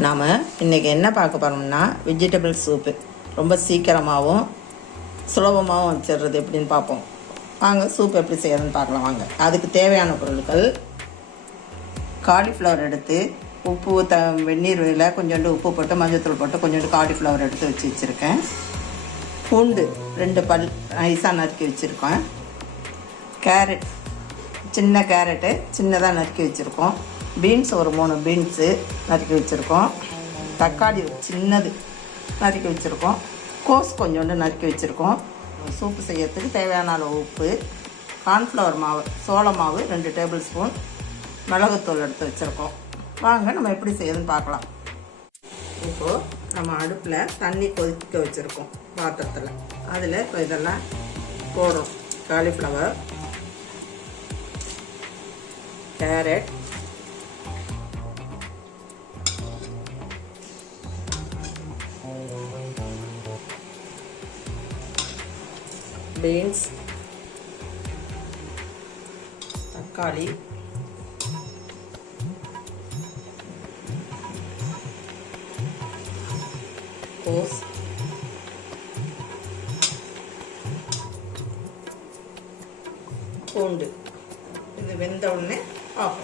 நாம் இன்றைக்கி என்ன பார்க்க போகிறோம்னா வெஜிடபிள் சூப்பு ரொம்ப சீக்கிரமாகவும் சுலபமாகவும் வச்சிடுறது எப்படின்னு பார்ப்போம். வாங்க சூப் எப்படி செய்யறதுன்னு பார்க்கலாம். வாங்க. அதுக்கு தேவையான பொருட்கள் காலிஃப்ளவர் எடுத்து உப்பு த வெந்நீரில் கொஞ்சோண்டு உப்பு போட்டு மஞ்சள்தூள் போட்டு கொஞ்சோண்டு காலிஃப்ளவர் எடுத்து வச்சு வச்சுருக்கேன். பூண்டு ரெண்டு பல் நைஸாக நறுக்கி வச்சுருக்கேன் கேரட் சின்ன கேரட்டு சின்னதாக நறுக்கி வச்சுருக்கோம். பீன்ஸ் ஒரு மூணு பீன்ஸு நறுக்கி வச்சுருக்கோம். தக்காளி சின்னது நறுக்கி வச்சுருக்கோம். கோஸ் கொஞ்சோண்டு நறுக்கி வச்சுருக்கோம். சூப்பு செய்யறதுக்கு தேவையான அளவு உப்பு கார்ன்ஃப்ளவர் மாவு சோள மாவு ரெண்டு டேபிள் ஸ்பூன் மிளகுத்தூள் எடுத்து வச்சுருக்கோம். வாங்க நம்ம எப்படி செய்யுதுன்னு பார்க்கலாம். இப்போது நம்ம அடுப்பில் தண்ணி கொதிக்க வச்சுருக்கோம் பாத்திரத்தில். அதில் இப்போ இதெல்லாம் போடுறோம். காலிஃப்ளவர் கேரட் பீன்ஸ் தக்காளி கோஸ் பூண்டு. இது வெந்த உடனே ஆஃப்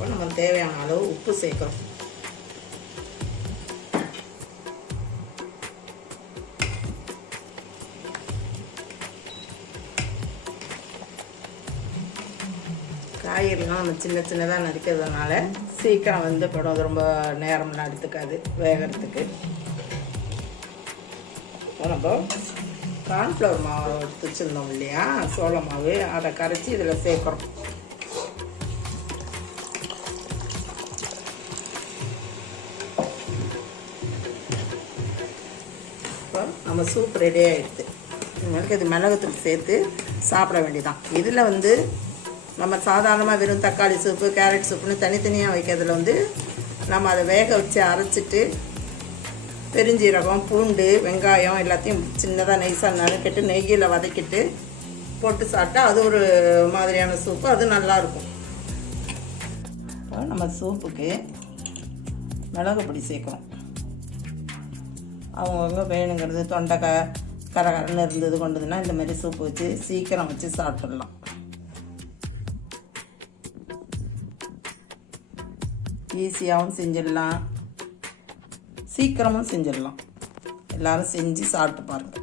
இப்போ நம்ம தேவையான அளவு உப்பு சேர்க்குறோம். காய்கறிலாம் நம்ம சின்ன சின்னதாக நறுக்கிறதுனால சீக்கிரம் வந்து படம் அது ரொம்ப நேரம்லாம் எடுத்துக்காது வேகிறதுக்கு. நம்ம கார்ன்ஃப்ளவர் மாவு எடுத்து வச்சுருந்தோம் இல்லையா? சோள மாவு. அதை கரைச்சி இதில் சேர்க்குறோம். இப்போ நம்ம சூப் ரெடி ஆகிடுது உங்களுக்கு இது மிளகுத்தூள் சேர்த்து சாப்பிட வேண்டியதான் இதில் வந்து நம்ம சாதாரணமாக வெறும் தக்காளி சூப்பு கேரட் சூப்புன்னு தனித்தனியாக வைக்கிறதுல வந்து நம்ம அதை வேக வச்சு அரைச்சிட்டு பெருஞ்சீரகம் பூண்டு வெங்காயம் எல்லாத்தையும் சின்னதாக நைஸாக நறுக்கிட்டு நெய்யில் வதக்கிட்டு போட்டு சாப்பிட்டா அது ஒரு மாதிரியான சூப்பு. அது நல்லாயிருக்கும் இப்போ நம்ம சூப்புக்கு மிளகு பொடி சேர்க்குறோம் அவங்கவுங்க வேணுங்கிறது தொண்டைக்காய் கரகரன்னு இருந்தது கொண்டதுன்னா இந்த மாதிரி சூப்பு வச்சு சீக்கிரம் வச்சு சாப்பிட்றலாம் ஈஸியாகவும் செஞ்சிடலாம். சீக்கிரமும் செஞ்சிடலாம். எல்லாரும் செஞ்சு சாப்பிட்டு பாருங்கள்